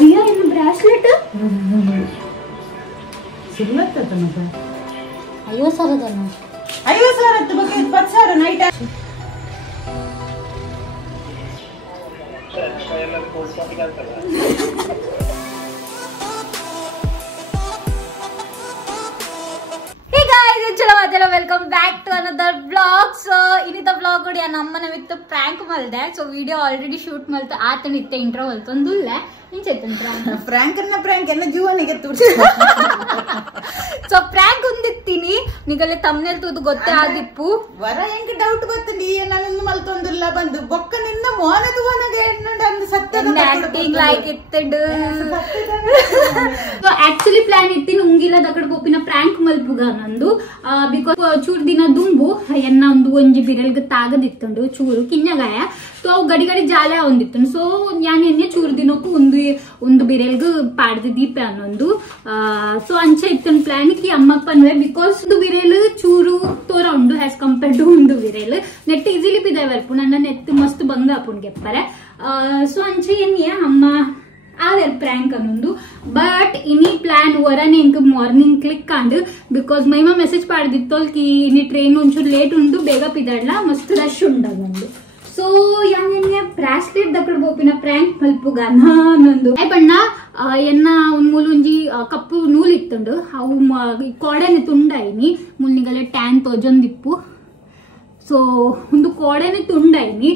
ಅಯ್ಯೋ ಇನ್ನು ಬ್ರಾಸ್ಲೆಟ್ ಸಿಗ್ಲತ್ತದ ಮತ್ತೆ 50,000 50,000 ಬಗ್ಗೆ 20,000 night welcome back to another blog. So ಇನ್ನಿತ ಬ್ಲಾಗ್ ಕೂಡ ನಮ್ಮನ ವಿತ್ ಪ್ರ್ಯಾಂಕ್ ಮಲ್ದೆ. ಸೊ ವಿಡಿಯೋ ಆಲ್ರೆಡಿ ಶೂಟ್ ಮಲ್ತು ಆತನ ಇತ್ತೆ ಇಂಟ್ರೋ ಹೊಲ್ತೊಂದುಲ್ಲೆ ಫ್ರಾಂಕ್ ಎನ್ನ ಜೀವನಿಗೆ ಸೊ ಪ್ರ್ಯಾಂಕ್ ಒಂದಿತ್ತೀನಿ ನಿಗಲೆ ತಮ್ನೆಲ್ ತೂದು ಗೊತ್ತೇ ಆದಿಪ್ಪು ವರ ಎಂಕ್ ಡೌಟ್ ಗೊತ್ತು ನೀ ನನ್ನ ಮಲ್ತೊಂದಿಲ್ಲ ಬಂದು ಬೊಕ್ಕ ನಿನ್ನ ಮೋನದ ಮೋನಗೆ ಆಕ್ಟಿಂಗ್ ಲೈಕ್ ಇತ್ತಂಡು. ಸೊ ಆಕ್ಚುಲಿ ಪ್ಲಾನ್ ಇತ್ತಿನ ಉಂಗಿಲ್ಲ ದಕಡ ಪೋಪಿನ ಪ್ರ್ಯಾಂಕ್ ಮಲ್ಪುಗ ನಂದು ಬಿಕಾಸ್ ಚೂರ್ ದಿನ ದುಂಬು ಎನ್ನ ಒಂದು ಒಂಜಿ ಬಿರಲ್ಗ ತಾಗದಿತ್ತಂಡು ಚೂರು ಕಿನ್ನಗಾಯ. ಸೊ ಅವು ಗಡಿ ಗಡಿ ಜಾಲೆ ಒಂದಿತ್ತು. ಸೊ ಯಾನ್ ಎನ್ನೆ ಚೂರ್ ದಿನಕ್ಕೂ ಒಂದು ಬಿರಲ್ಗ ಪಾಡ್ದು ದೀಪೆ ಅನ್ನೊಂದು. ಸೊ ಅಂಚೆ ಇತ್ತನ್ ಪ್ಲಾನ್ ಕಿ ಅಮ್ಮಕ್ ಪನ್ವೆ ಬಿಕಾಸ್ ಒಂದು ಬಿರೇಲ್ ಚೂರು ತೋರ ಉಂಡು ಆಸ್ ಕಂಪೇರ್ಡ್ ಟು ಒಂದು ಬಿರೇಲ್ ನೆಟ್ ಈಸಿಲಿ ಬಿದ್ದಾವೆ ಬರ್ಪು ನನ್ನ ನೆತ್ ಮಸ್ತ್ ಬಂಗ ಅಪ್ಪುನ್ ಗೆಪ್ಪರೆ. ಸೊ ಅಂಚೆ ಎನ್ನಿಯ ಅಮ್ಮ ಆದರ್ ಪ್ರ್ಯಾಂಕ್ ಅನ್ನೊಂದು. ಬಟ್ ಇನಿ ಪ್ಲಾನ್ ವರನೆ ಇಂಕ ಮಾರ್ನಿಂಗ್ ಕ್ಲಿಕ್ ಆಂಡ್ ಬಿಕಾಸ್ ಮೈಮ ಮೆಸೇಜ್ ಪಾಡ್ದಿತ್ತೋಲ್ ಕಿ ಇನಿ ಟ್ರೈನ್ ಒಂಚೂರು ಲೇಟ್ ಉಂಡು ಬೇಗ ಪಿದಾಡ್ಲ ಮಸ್ತ್ ರಶ್ ಉಂಡದೊಂದು. ಸೊ ಯಾನೆ ಬ್ರಾಸ್ಲೆಟ್ ದಕಡ ಬೋಪಿನ ಪ್ರ್ಯಾಂಕ್ ಮಲ್ಪುಗ ನಾನೊಂದು ಬಣ್ಣ ಎನ್ನ ಮೂಲೊಂಜಿ ಕಪ್ಪು ನೂಲ್ ಇತ್ತುಂಡು ಅವು ಕೋಡೆನೆ ತುಂಡಾಯಿನಿ ಮುಲ್ನಿಗಲೆ ಟ್ಯಾನ್ ತೋಜೊಂದಿಪ್ಪು. ಸೊ ಒಂದು ಕೋಡೆನೆ ತುಂಡಾಯಿನಿ.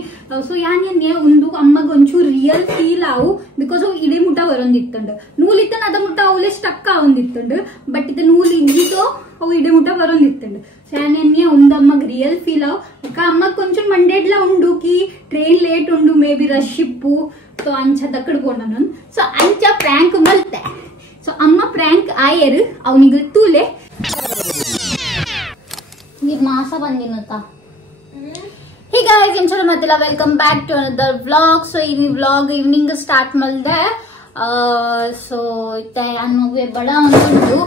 ಸೊ ಯಾನೆ ಒಂದು ಅಮ್ಮಗ ಒಂಚೂರು ರಿಯಲ್ ಫೀಲ್ ಆವು ಬಿಕಾಸ್ ಅವು ಇದೇ ಮುಟ್ಟ ಬರೋಂದಿತ್ತುಂಡು ನೂಲಿತ್ತನ ಅದ ಮುಟ್ಟ ಅವಲೇ ಸ್ಟಕ್ ಆವೊಂದಿತ್ತುಂಡು. ಬಟ್ ಇದು ನೂಲ್ ಇದ್ದಿತ್ತು ಅವು ಇಡೆ ಮುಟ್ಟ ಬರೋಂದಿತ್ತುಂಡು. ಸೊ ಯಾನೆ ಒಂದು ಅಮ್ಮಗ್ ರಿಯಲ್ ಫೀಲ್ ಆವು ಅಮ್ಮಗ್ ಕೊಂಚೂರು ಮಂಡೇಡ್ಲ ಉಂಡು ಕಿ ಟ್ರೈನ್ ಲೇಟ್ ಉಂಡು ಮೇ ಬಿ ರಶ್ ಇಪ್ಪು. ಸೊ ಅಂಚ ದಕ್ಕಡ್ಕೊಂಡ ನಾನು. ಸೊ ಅಂಚ ಪ್ರ್ಯಾಂಕ್ ಮಲ್ತೆ. ಸೊ ಅಮ್ಮ ಪ್ರ್ಯಾಂಕ್ ಆಯರ್ ಅವನಿಗೆ ತೂಲೆ ಈಗ ಮಾಸ ಬಂದಿನತ್ತ. ಹೀಗ ಇಂಚಲ ಮತ್ತೆಲ್ಲ welcome back to another vlog. So ಈ ವ್ಲಾಗ್ ಈವ್ನಿಂಗ್ ಸ್ಟಾರ್ಟ್ ಮಲ್ದೆ. ಸೊ ಇತ್ತೆ ಅನ್ನೋವೆ ಬಡ ಉಂಡು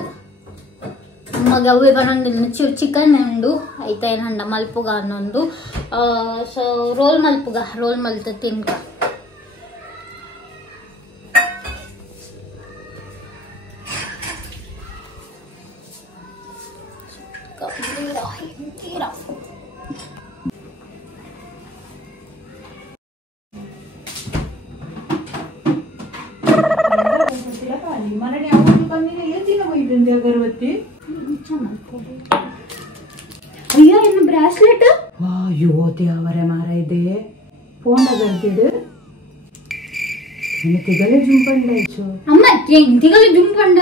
ಮಗ ಅವೇ ಬರೋಂದಿಲ್ಲ ಚೂರು ಚಿಕನ್ ಉಂಡು ಐತೆ ಹಂಡ ಮಲ್ಪುಗ ಅನ್ನೊಂದು. ಸೊ ರೋಲ್ ಮಲ್ಪುಗ ರೋಲ್ ಮಲ್ತ ತಿನ್ಕ ಮರಡಿ ಅವನು ಬಂದಿನ ಎತ್ತಿನ ಹೋಯ್ತಂತೆ ಅಗರಬತ್ತಿ. ಅಯ್ಯೋ ಇನ್ನು ಬ್ರಾಸ್ಲೆಟ್ ಯುವತಿ ಅವರೇ ಮಾರ ಇದೆ ಫೋನ್ ಅಗರ್ತಿಡು ತಿಗಲೆ ಜುಂಪಂಡಾಯ್ತು ಅಮ್ಮ ತಿಗಲೆ ಜುಂಪಂಡ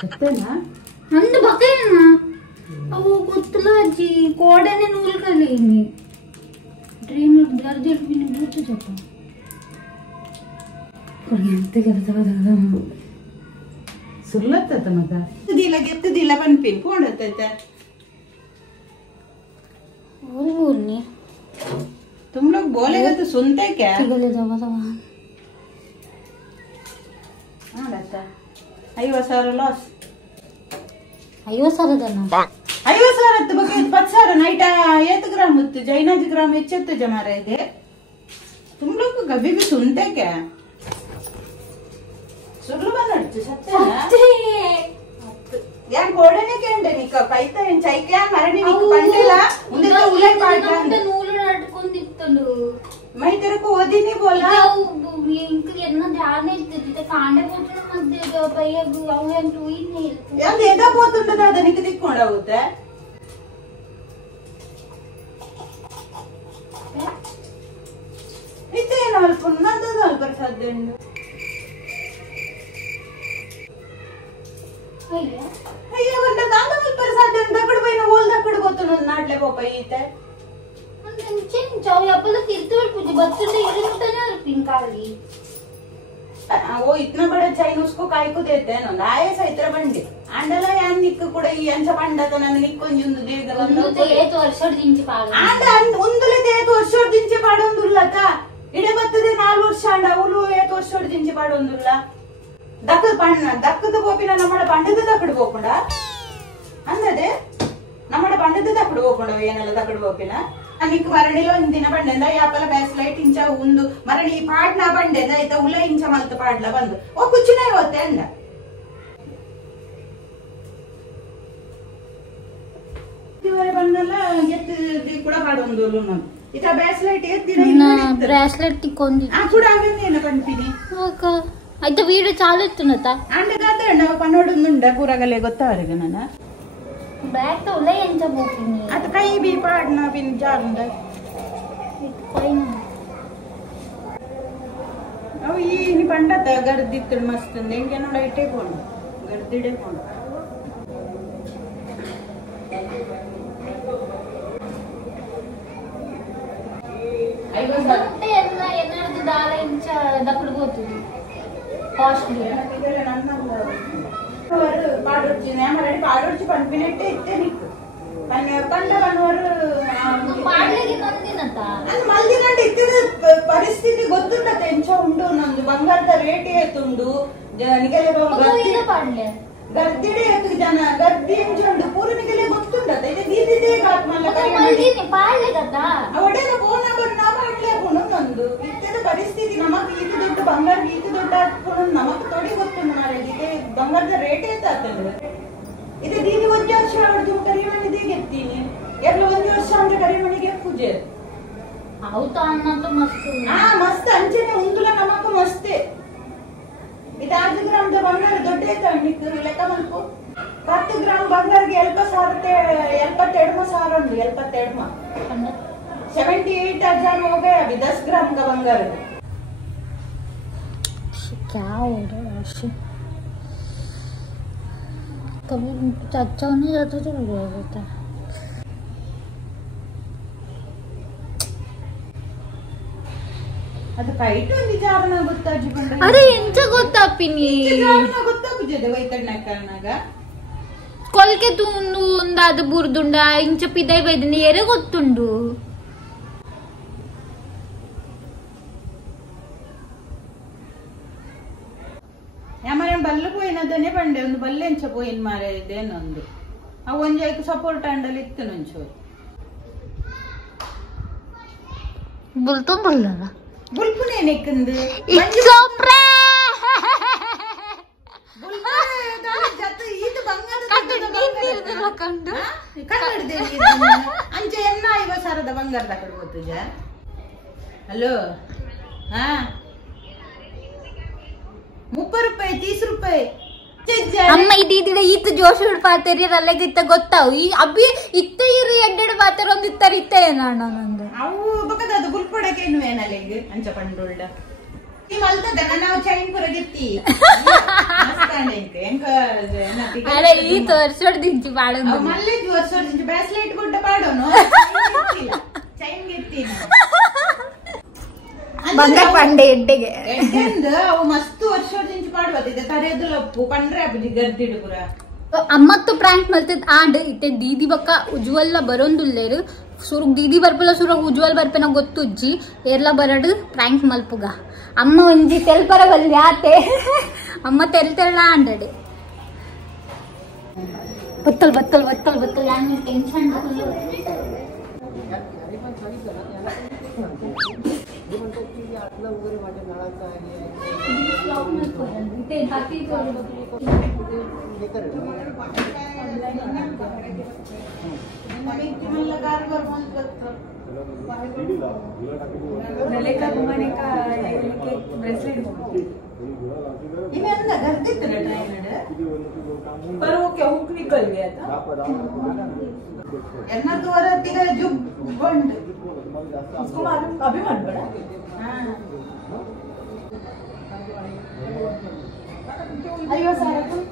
ಸತ್ತನಾ ನಂದು ಬಕೇನ ಅವು ಗೊತ್ತಿಲ್ಲ ಅಜ್ಜಿ ಕೋಡೆನೆ ನೂಲ್ಕಲೆ ಇನ್ನಿ ಟ್ರೈನ್ ಜರ್ಜರ್ ಬಿನ್ ಬೂಚು ಜಪ್ಪ ಸುರ್ಲತ್ತ ಮಗ ಗೆತ್ತದಿಲ್ಲ ಪನ್ಪಿನ್ ಫೋನ್ ಹತ್ತೈತೆ बोलनी तुम लोग बोलेगा तो सुनते क्या? दवा दवा हाँ रहता 50,000 लॉस 50,000 50,000 ಬಗ್ಗೆ 20,000 ನೈಟ್ 8 ಗ್ರಾಮ್ ಇತ್ತು ಜೈನಾಜ್ ಗ್ರಾಮ್ ಹೆಚ್ಚೆತ್ತು ಜಮಾ ಇದೆ. तुम लोग कभी भी सुनते क्या? ಸುಳ್ಳು ಬಂದಡ್ತು ಸತ್ಯ ಯಾನ್ ಗೋಡನೆ ಕೇಂಡೆ ನಿಕ ಕೈತ ಏನ್ ಚೈಕ್ಯಾ ಮರಣಿ ನಿಕ ಪಂಡಿಲ್ಲ ಮುಂದೆ ಉಲೈ ಪಾಡ್ತಾಂಡ ನೂಲು ನಡ್ಕೊಂಡಿತ್ತಂಡು ಮೈ ತೆರಕು ಓದಿನಿ ಬೋಲಾ ಇಂಕ ಎನ್ನ ಧ್ಯಾನ ಇತ್ತಿದೆ ಕಾಂಡೆ ಹೋತನ ಮಧ್ಯೆ ಬೈಯಗು ಅವನ್ ಟೂಯಿನಿ ಯಾನ್ ಏದಾ ಹೋತುಂಡದ ಅದ ನಿಕ ತಿಕ್ಕೊಂಡ ಹೋಗುತ್ತೆ ಇತ್ತೇನ ಅಲ್ಪ ನನ್ನದು ಅಲ್ಪ ಸಾಧ್ಯಂಡು ಅಯ್ಯ ಬಂದ ತಾಂದ ಮುಲ್ಪರ ಸಾಧ್ಯ ದಕಡ ಬೈನ ಓಲ್ ದಕಡ ಗೊತ್ತು ನಾಡ್ಲೆ ಬೋಪ ಈತೆ ಚಿನ್ ಚಾವ್ ಯಾಪಲ ತಿರ್ತುಲ್ ಪೂಜೆ ಬಚ್ಚುಂಡೆ ಇರುತ್ತಾನೆ ಪಿಂಕಾಲಿ वो इतना बड़ा चैन उसको काय को देते हैं ना आए सैत्र बंडी आंडला यान निक्क ಕೂಡ ಈ ಅಂಚ ಬಂಡದ ನನ್ನ ನಿಕ್ಕೊಂಜೊಂದು ದೇಗಲ ಒಂದು 8 ವರ್ಷದ ದಿಂಚಿ ಪಾಡು ಆಂಡ ಒಂದಲೆ 8 ವರ್ಷದ ದಿಂಚಿ ಪಾಡೊಂದುಲ್ಲತ ಇಡೆ ಬತ್ತದೆ 4 ವರ್ಷ ಆಂಡ ಅವಳು 8 ವರ್ಷದ ದಿಂಚಿ ಪಾಡೊಂದುಲ್ಲ ದಕ್ಕ ಪಣ್ಣ ದಕ್ಕದ ಗೋಪಿನ ನಮ್ಮಡ ಬಂಡದ ದಕ್ಕಡ ಹೋಕೊಂಡ ಅಂದದೆ ನಮ್ಮಡ ಬಂಡದ ದಕ್ಕಡ ಹೋಕೊಂಡ ಏನೆಲ್ಲ ದಕ್ಕಡ ಗೋಪಿನ నీకు మరణిలో ఇందిన బండెంద యాపల బ్యాస్లైట్ ఇంచ ఉందు మరణి ఈ పాడిన బండెంద అయితే ఉల ఇంచ మల్త పాడల ಬಂದು ಓ ಕುಚ್ಚನೇ ಹೋತೆ ಅಂದ ಇವರೆ ಬಂದಲ್ಲ ಎತ್ತಿ ಕೂಡ ಪಾಡೊಂದು ನಾನು ಇತ ಬ್ಯಾಸ್ಲೈಟ್ ಎತ್ತಿನ ಬ್ರಾಸ್ಲೆಟ್ ತಿಕ್ಕೊಂಡಿ ಆ ಕೂಡ ಅವೇನೇನ ಕಂಪಿನಿ ಓಕ అయితే వీడియో చాలా ఎత్తునత అండ్ కాదండి పన్నోడుందుండ కూరగలే ಗೊತ್ತವರಿಗೆ ನಾನು ಬ್ಯಾಗ್ తో ಉಲೈ ಎಂತ ಹೋಗ್ತೀನಿ ಅತ ಕೈ ಬಿ ಪಾಡ್ನ ಬಿನ್ ಜಾರುಂದ ಕೊಯ್ನ ಅವು ಈ ಪಂಡತ ಗರ್ದಿತ್ತು ಮಸ್ತ್ ಹೆಂಗೆ ನೋಡ ಇಟ್ಟೇ ಕೊಂಡು ಗರ್ದಿಡೆ ಕೊಂಡು ಮತ್ತೆ ಎಲ್ಲ ಏನಾದ್ರು ದಾಳ ಇಂಚ ದಕ್ಕಡ ಹೋಗ್ತೀನಿ ಕಾಸ್ಟ್ಲಿ పాడొచ్చి నేమరెడ్డి పాడొచ్చి పంపినట్టే ఇస్తే నీకు పంట పనివారు మళ్ళీ నండి ఇస్తే పరిస్థితి ಗೊತ್ತುಂಡತ್ತೆ ಎಂಚ ಉಂಡು ನಂದು ಬಂಗಾರದ ರೇಟ್ ಏತುಂಡು ನಿಗಲೆ ಗರ್ದಿಡೆ ಏತು ಜನ ಗರ್ದಿ ಎಂಚ ಉಂಡು ಪೂರ ನಿಗಲೆ ಗೊತ್ತುಂಡತ್ತೆ ಇದು ಗೀದಿದೆ ಗಾತ್ ಮಲ್ಲ ಒಡೆದ ಫೋನ್ ಬಂದು ನಾ ಮಾಡ್ಲೇ ಕೊಡು ನಂದು ಇತ್ತದ ಪರಿಸ್ಥಿತಿ ನಮಗ್ ಇದು ದೊಡ್ಡ ಬಂಗಾರ ಇದು ದೊಡ್ಡ ಹಾಕೊಂಡು ನಮಗ್ ತೊಡಿ ಗೊತ್ತುಂಡು ಮಾರಾಯ ಇದೆ ಬಂಗಾರದ ರೇಟ್ ಏತಾತಂದ್ರೆ ಇದು ದೀನಿ 1 ವರ್ಷ ಹೊಡೆದು ಕರಿಮಣಿದೇ ಗೆತ್ತೀನಿ ಎಲ್ಲ 1 ವರ್ಷ ಅಂದ್ರೆ ಕರಿಮಣಿಗೆ ಪೂಜೆ ಹೌದು ಅನ್ನಂತ ಮಸ್ತ್ ಮಸ್ತ್ ಅಂಚನೆ ಉಂದುಲ ನಮಕ್ ಮಸ್ತೆ ಇದು 5 ಗ್ರಾಮ್ ಬಂಗಾರ ದೊಡ್ಡ ಐತ ಲೆಕ್ಕ ಮಲ್ಪು 10 ಗ್ರಾಮ್ ಬಂಗಾರಗೆ 72 ಸಾವಿರ ಉಂಟು 72 78,000 हो गए अभी 10 ग्राम का बंगार क्या हो रहा है ऐसे कभी अच्छा होने जाता तो बुरा होता है ಅದು ಕೈಟ್ ಒಂದು ಜಾರನ ಗೊತ್ತಾಜಿ ಬಂದ ಅರೆ ಎಂತ ಗೊತ್ತಾಪಿನಿ ಜಾರನ ಗೊತ್ತಾಗುತ್ತದೆ ವೈತಣ್ಣ ಕಾರಣಾಗ ಕೊಲ್ಕೆ ತೂಂಡು ಒಂದಾದ ಬುರ್ದುಂಡ ಇಂಚ ಪಿದೈ ಬೈದನಿ ಎರೆ ಗೊತ್ತುಂಡು ಯಾಮರೇನ್ ಬಲ್ಲು ಪೋಯಿನದನೆ ಬಂಡೆ ಒಂದು ಬಲ್ಲೆ ಎಂಚ ಪೋಯಿನ್ ಮಾರೆ ಇದೇನೊಂದು ಅವು ಒಂಜಾಯ್ಕು ಸಪೋರ್ಟ್ ಅಂಡಲ್ಲಿ ಇತ್ತು ನಂಚೂರು ಬುಲ್ತು ಬುಲ್ಲಲ್ಲ ಬುಲ್ಪುನೇ ನೆಕ್ಕಂದು ಇಟ್ಸ್ ಪ್ರಾ ಇದು ಬಂಗಾರದ ಕಂಡು ಕನ್ನಡದೇ ಅಂಚ ಎನ್ನ 50,000 ಬಂಗಾರದ ಕಡೆ ಗೊತ್ತುಜ ಹಲೋ ಹಾ 30 ರೂಪಾಯಿ 30 ರೂಪಾಯಿ ಅಮ್ಮ ಇದ್ದಿದ್ರೆ ಈತ ಜೋಶ್ ಪಾತೇರಿ ಅಲ್ಲಿಗೆ ಇತ್ತ ಗೊತ್ತಾವು ಈ ಅಬ್ಬಿ ಇತ್ತ ಇರು ಎಡ್ಡೆಡು ಪಾತೇರ ಒಂದು ಇತ್ತರ ಇತ್ತ ಏನಾಣ ನಂದು ಅವು ಬಕದ ಅದು ಗುಲ್ಪಡಕ್ಕೆ ಏನು ಏನಲ್ಲಿಗೆ ಅಂಚ ಪಂಡುಳ್ಳ ಈ ಮಲ್ತದ ನಾವು ಚೈನ್ ಪುರಗಿತ್ತಿ ಅರೆ ಈ ತೋರ್ಸೋಡ್ ದಿಂಚಿ ಬಾಳೊಂದು ಮಲ್ಲೆ ತೋರ್ಸೋಡ್ ದಿಂಚಿ ಬ್ರಾಸ್ಲೆಟ್ ಗುಡ್ಡ ಪಾಡೋನು ಚೈನ್ ಗೆತ್ತೀನಿ ಬಂಗಾರ ಪಂಡೆ ಎಡ್ಡೆಗೆ ಎಡ್ಡೆಂದು ಅವು ಮಸ್ತ್ ವರ್ಷೋದಿಂಚಿ ಪಾಡ್ಬತ್ತಿದೆ ತರೆದು ಲಪ್ಪು ಪಂಡ್ರೆ ಅಪ್ಪಜಿ ಗರ್ದಿಡು ಪುರ ಅಮ್ಮತ್ತು ಪ್ರಾಂಕ್ ಮಲ್ತದ ಆಂಡ್ ಇತ್ತೆ ದೀದಿ ಬಕ್ಕ ಉಜ್ವಲ್ಲ ಬರೋಂದುಲ್ಲೇರು ಸುರುಗ್ ದೀದಿ ಬರ್ಪಲ್ಲ ಸುರಗ್ ಉಜ್ವಲ್ ಬರ್ಪೆನ ಗೊತ್ತುಜ್ಜಿ ಏರ್ಲ ಬರಡು ಪ್ರಾಂಕ್ ಮಲ್ಪುಗ ಅಮ್ಮ ಒಂಜಿ ತೆಲ್ಪರ ಬಲ್ಲಿ ಆತೆ ಅಮ್ಮ ತೆಲ್ತೆಲ್ಲ ಆಂಡಡೆ ಬತ್ತಲ್ ಬತ್ತಲ್ ಬತ್ತಲ್ ಬತ್ತಲ್ ನಾನು ಟೆನ್ಷನ್ पर वो क्या हुक निकल गया था एन्ना तो औरत का जो बंद उसको मालूम अभी मत बड़ा अयो सारा कुछ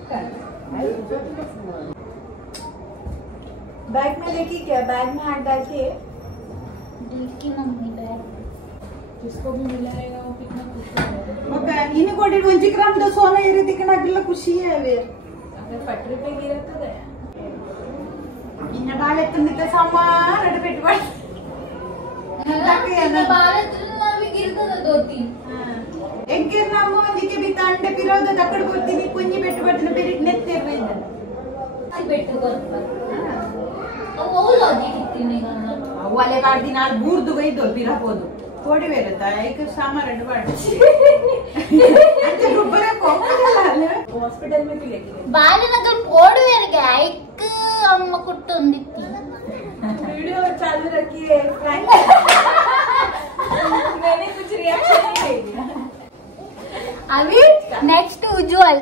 बैग में देखी क्या बैग में हाथ डाल के देखी मम्मी बैग जिसको भी मिलाएगा वो कितना खुश होगा इन्हें कोड़ी 1 ग्राम तो सोना ये रीति के नागिला खुशी है वे अगर पटरी पे गिरा तो गया इन्हें बाले तुम इतने सामान रट पेट पड़ बाल भी गिरता था 2-3 एक गिरना मोदी के भी तांडे पिरोदा दकड़ बोलती नहीं कुंजी बेट बटन पे नेत्ते पे बेट को वो लॉजिक इतनी नहीं करना वो ಒಲೆ ಕಾಡ್ದಿ ನಾಲ್ ಬೂರ್ದು ಬೈದು ಬಿರಬಹುದು ಕೋಡಿ ಬೇರತ್ತ ಈಗ ಸಾಮಾರ್ ಅಡ್ವಾಡ್ हॉस्पिटल में भी लेके बालनगर कोड वेरगे ऐक अम्म कुट्टुंदित्ति वीडियो चालू रखिए मैंने कुछ रिएक्शन नहीं दिया अभी नेक्स्ट उज्वल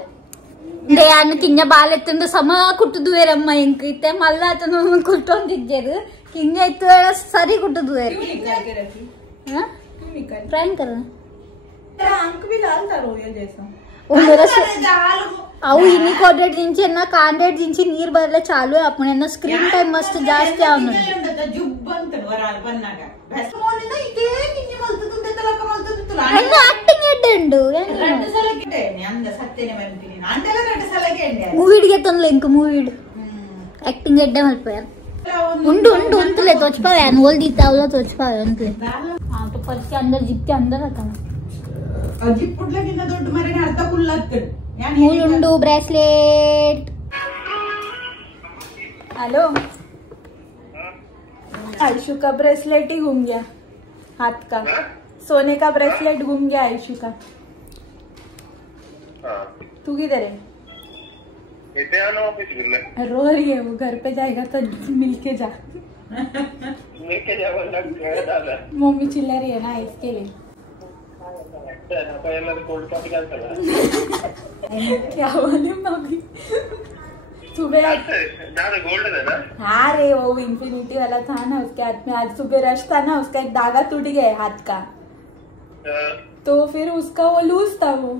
ದೇ ಅನ್ನ ಕಿಂಜ ಬಾಲೆತ್ತಂದು ಸಮ ಕುಟ್ಟುದುವೇರಮ್ಮ ಇಂಕೈತೆ ಮಲ್ಲ ಅತನು ಕುಟ್ಟೊಂದಿದ್ದೇರು ಕಿಂಜ ಇತ್ತು ಸರಿ ಕುಟ್ಟುದುವೇರು फ्राइंग कर तेरा अंक भी लाल था रोयल जैसा ಅವು ಇನ್ನಿ ಕೋಡೆಡ್ ದಿಂಚಿ ಎನ್ನ ಕಾಂಡೆಡ್ ದಿಂಚಿ ನೀರ್ ಬರಲೆ ಚಾಲು ಅಪ್ಪನ ಎನ್ನ ಸ್ಕ್ರೀನ್ ಟೈಮ್ ಮಸ್ತ್ ಜಾಸ್ತಿ ಅವನು ಜುಬ್ ಅಂತ ವರಾಲ್ ಬನ್ನಾಗ ಬೆಸ್ಟ್ ಮೋನಿನ ಇದೇ ನಿನ್ನೆ ಮಲ್ತುಂದೆ ತಲಕ ಮಲ್ತುಂದು ಅನ್ನು ಆಕ್ಟಿಂಗ್ ಎಡ್ಡೆಂಡು ಎರಡು ಸಲ ಗಿಟ್ಟೆ ಅಂದ ಸತ್ಯನೇ ಬಂತೀನಿ ಅಂದೆಲ್ಲ ಎರಡು ಸಲ ಗೆಂಡೆ ಮೂವಿಡ್ಗೆ ತಂದ್ಲೆ ಇಂಕ ಮೂವಿಡ್ ಆಕ್ಟಿಂಗ್ ಎಡ್ಡೆ ಮಲ್ಪಯ ಉಂಡು ಉಂಡು ಉಂತಲೆ ತೋಚ್ಪಾವೆ ಅನ್ ಓಲ್ದಿತ್ತ ಅವಲ ತೋಚ್ಪಾವೆ ಅಂತಲೆ हां तो पर्स के अंदर जिप के अंदर आता जिप पुडलगिंत ದೊಡ್ಡ ಮರೆನೆ ಅರ್ಧ ಫುಲ್ ಆಗ್ತದೆ मूलुंडू ब्रेसलेट हेलो आयशु का ब्रेसलेट ही घूम गया हाथ का सोने का ब्रेसलेट घूम गया आयशु का तू किधर है रो रही है वो घर पे जाएगा तो मिलके जा मम्मी चिल्ला रही है ना इसके लिए क्या मालूम अभी सुबह गोल्ड है ना। हाँ रे वो इन्फिनिटी वाला था ना उसके हाथ में आज सुबह रश था ना उसका एक धागा टूट गया हाथ का तो फिर उसका वो लूज था वो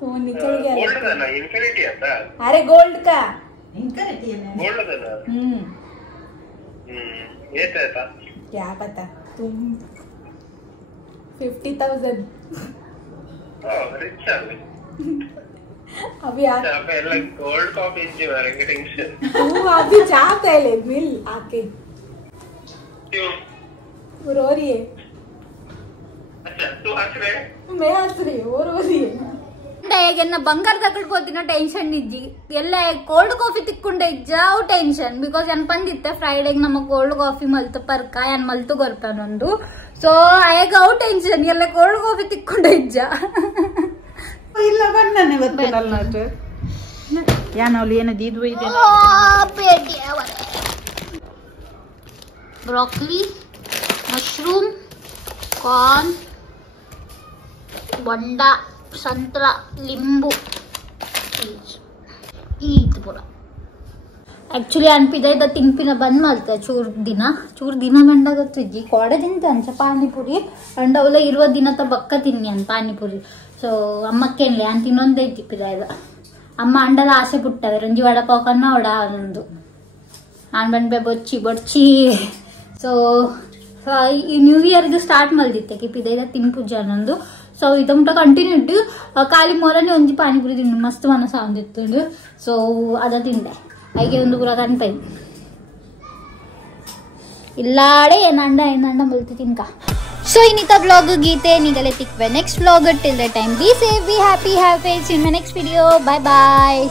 तो वो निकल गया गोल्ड है ना इन्फिनिटी आता अरे गोल्ड का गोल्ड है ना ये था क्या पता तुम 50,000 रिच अभी गोल्ड कॉपी टेंशन तू अभी जा पहले मिल आके क्यों वो रो रही है अच्छा तू हंस रहे मैं हंस रही हूँ वो रो रही है ಬಂಗಾರ ತಗೊಳ್ಕೋತಿನ ಟೆನ್ಷನ್ ಇಜ್ಜಿ ಎಲ್ಲ ಕೋಲ್ಡ್ ಕಾಫಿ ತಿಕ್ಕೊಂಡೆ ಇಜ್ಜಾವು ಟೆನ್ಷನ್ ಬಿಕಾಸ್ ಏನ್ ಬಂದಿತ್ತೆ ಫ್ರೈಡೆಗೆ ನಮ್ಮ ಕೋಲ್ಡ್ ಕಾಫಿ ಮಲ್ತು ಪರ್ಕ ಏನ್ ಮಲ್ತು ಗೊರ್ತಾನೊಂದು ಸೊ ಆಗ ಅವು ಟೆನ್ಷನ್ ಎಲ್ಲ ಕೋಲ್ಡ್ ಕಾಫಿ ತಿಕ್ಕೊಂಡೆ ಇಜ್ಜ ಇಲ್ಲ ಬಣ್ಣನೆ ಗೊತ್ತಿರಲ್ಲ ಅಷ್ಟು ಯಾನೋಲಿ ಏನದು ಇದು ಇದೆ ಬ್ರೋಕೊಲಿ ಮಶ್ರೂಮ್ ಕಾರ್ನ್ ಬಂಡಾ संतरा लिंबू पूरा एक्चुअली अनपिदा तिंपिन बंद मालते चूर दिन मंडागत्तिज्जी कोडे तिंतांच पानीपुरी अंड अवल 20 दिन बक्क तिन्नी अन पानीपुरी सो अम्मक्केनले अन तिन्नोंदे तिप्पिदायद अम्म अंडल आसे पुट्टवे रंजी वडापाव कन्न वडा अनंदु नान बंबे बोच्ची सो ಈ ನ್ಯೂ ಇಯರ್ಗೆ ಸ್ಟಾರ್ಟ್ ಮಲ್ದಿತ್ತೆ ಕಿಪಿದೈದ ತಿಂಪುಜ್ಜ ಅನ್ನೊಂದು ಸೊ ಇದಮುಟ ಕಂಟಿನ್ಯೂ ಇಟ್ಟು ಖಾಲಿ ಮೊರನೆ ಒಂಜಿ ಪಾನಿಪುರಿ ತಿಂಡು ಮಸ್ತ್ ಮನಸ ಅಂದಿತ್ತು ಸೊ ಅದ ತಿಂಡೆ ಐಗೆ ಒಂದು ಪೂರ ಕಂಟೈ ಇಲ್ಲಾಡೆ ಏನಂಡ ಮಲ್ತಿ ತಿನ್ಕ ಸೊ ಇನ್ನಿತ ಬ್ಲಾಗ್ ಗೀತೆ ನಿಗಲೆ ತಿಕ್ವೆ next blog till the time be safe be happy have face in my next video bye bye